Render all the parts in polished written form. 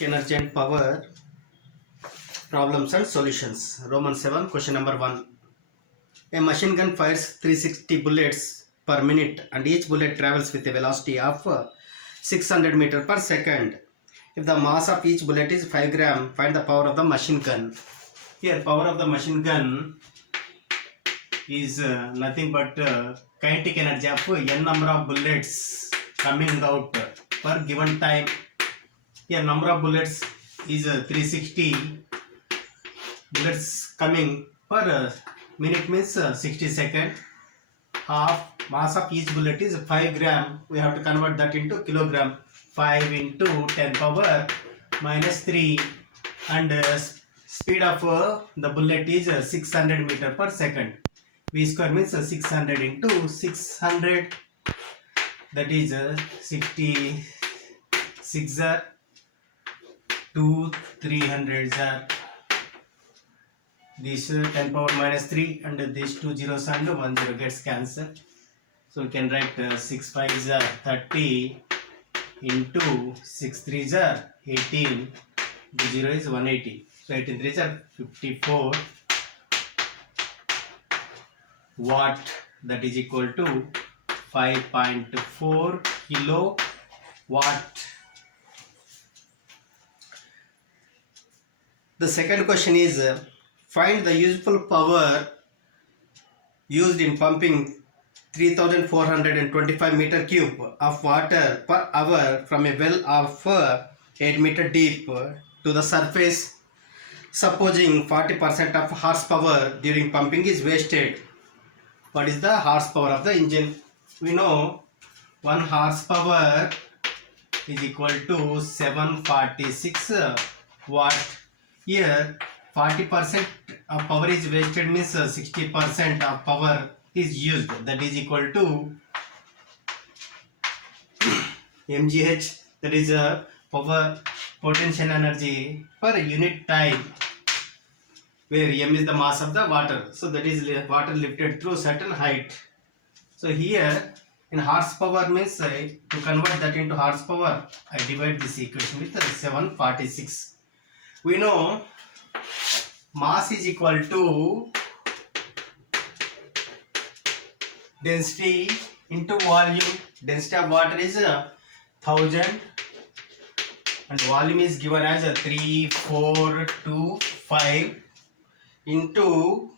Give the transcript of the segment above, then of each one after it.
Energy and power problems and solutions. Roman 7, question number 1. A machine gun fires 360 bullets per minute and each bullet travels with a velocity of 600 meter per second. If the mass of each bullet is 5 gram, find the power of the machine gun. Here, power of the machine gun is nothing but kinetic energy of n number of bullets coming out per given time. Here, number of bullets is 360 bullets coming per minute means 60 second. Half mass of each bullet is 5 gram. We have to convert that into kilogram. 5 into 10 power minus 3 and speed of the bullet is 600 meter per second. V square means 600 into 600, that is 66 are 2 300s are this 10 power minus 3 and these 2 zeros and 1 zero gets cancelled. So we can write 6 5s are 30 into 6 3s are 18, the 0 is 180. So 18 3s are 54 watt, that is equal to 5.4 kilowatt. The second question is find the useful power used in pumping 3425 meter cube of water per hour from a well of 8 meter deep to the surface. Supposing 40% of horsepower during pumping is wasted. What is the horsepower of the engine? We know 1 horsepower is equal to 746 watt. Here 40% of power is wasted means 60% of power is used, that is equal to mgh, that is power potential energy per unit time, where m is the mass of the water, so that is water lifted through certain height. So here in horsepower means to convert that into horsepower, I divide this equation with 746. We know mass is equal to density into volume. Density of water is 1000 and volume is given as 3425 into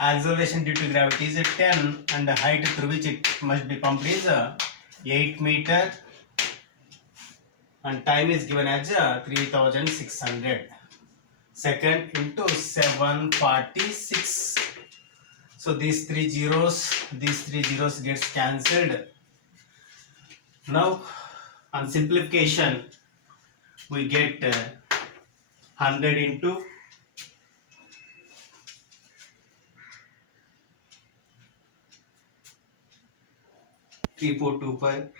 acceleration due to gravity is 10 and the height through which it must be pumped is 8 meter and time is given as 3600 second into 746. So these three zeros gets cancelled. Now on simplification we get 100 into 3425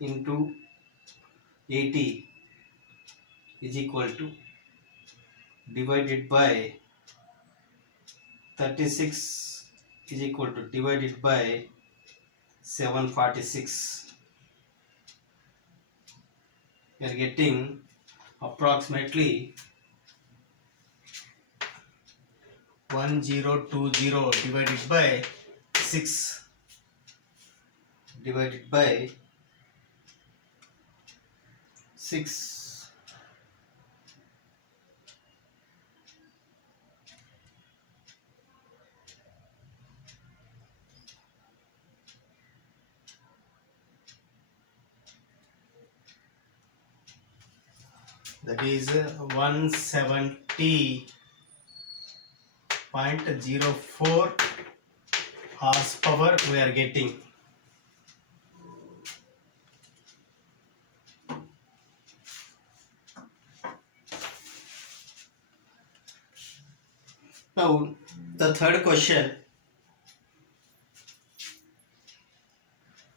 into 80 is equal to divided by 36 is equal to divided by 746. We are getting approximately 1020 divided by 6 divided by 6. That is 170.04 horsepower we are getting. Now the third question.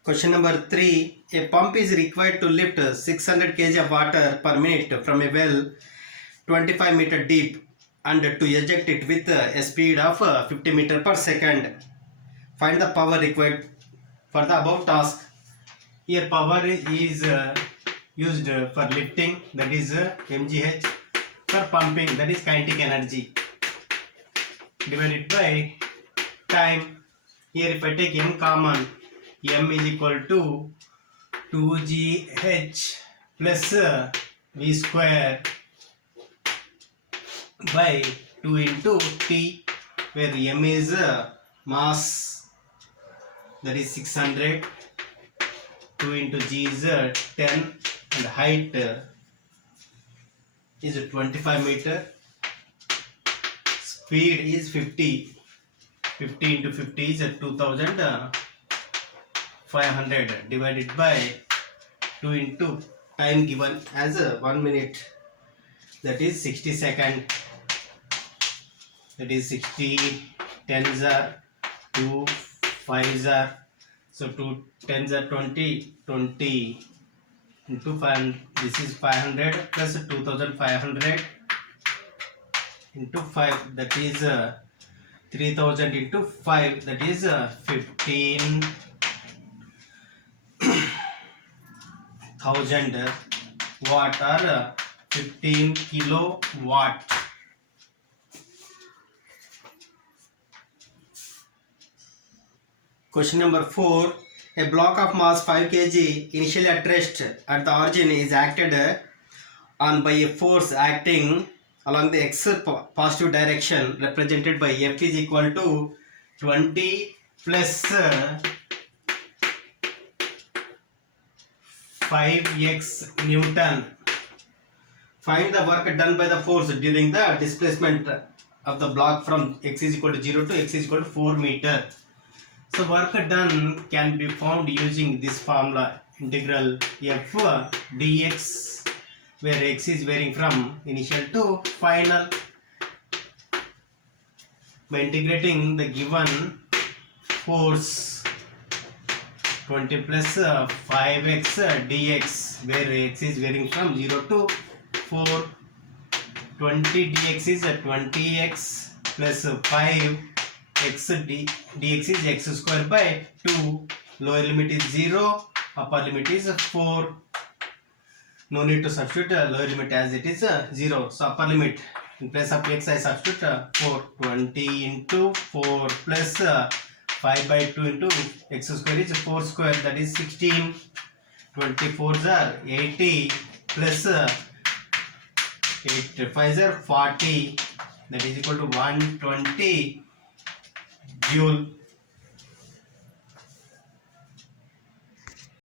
Question number 3. A pump is required to lift 600 kg of water per minute from a well 25 meter deep and to eject it with a speed of 50 meter per second. Find the power required for the above task. Here power is used for lifting, that is mgh, for pumping, that is kinetic energy, divided by time. Here if I take m common, m is equal to 2gh plus v square by 2 into t, where m is mass, that is 600, 2 into g is 10, and height is 25 meter, speed is 50, 50 into 50 is 2500, divided by 2 into time given as 1 minute, that is 60 second, that is 60 10s are 2 5s are, so 2 10s are 20, 20 into 5, this is 500 plus 2500 into 5, that is 3000 into 5, that is 15,000 watt or 15 kilowatt. Question number 4. A block of mass 5 kg initially at rest at the origin is acted on by a force acting along the x positive direction represented by F is equal to 20 plus 5x Newton. Find the work done by the force during the displacement of the block from x is equal to 0 to x is equal to 4 meter. So work done can be found using this formula, integral f dx, where x is varying from initial to final. By integrating the given force 20 plus 5x dx, where x is varying from 0 to 4, 20 dx is 20x plus 5 x dx is x square by 2, lower limit is 0, upper limit is 4. No need to substitute lower limit as it is 0. So upper limit, in place of x I substitute 4. 20 into 4 plus 5 by 2 into x square is 4 square, that is 16. 24s are 80 plus 8 5s are 40, that is equal to 120 joule.